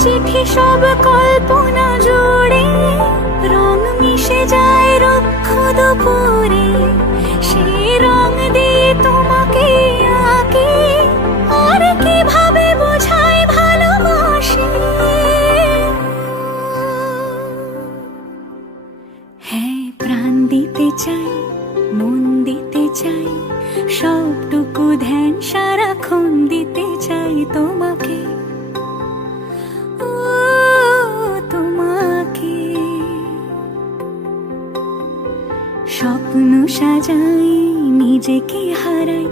চিঠি সব কল্পনা জুড়ে, রং মিশে যায় রুক্ষ দুপুরে, সেই রং দিয়ে তোমাকে আঁকি, আর কিভাবে বোঝাই ভালোবাসি। হ্যাঁ, প্রাণ দিতে চাই, মন দিতে চাই, সবটুকু ধ্যান সারাক্ষণ দিতে চাই তোমাকে, ও তোমাকে। স্বপ্ন সাজাই, নিজেকে হারাই,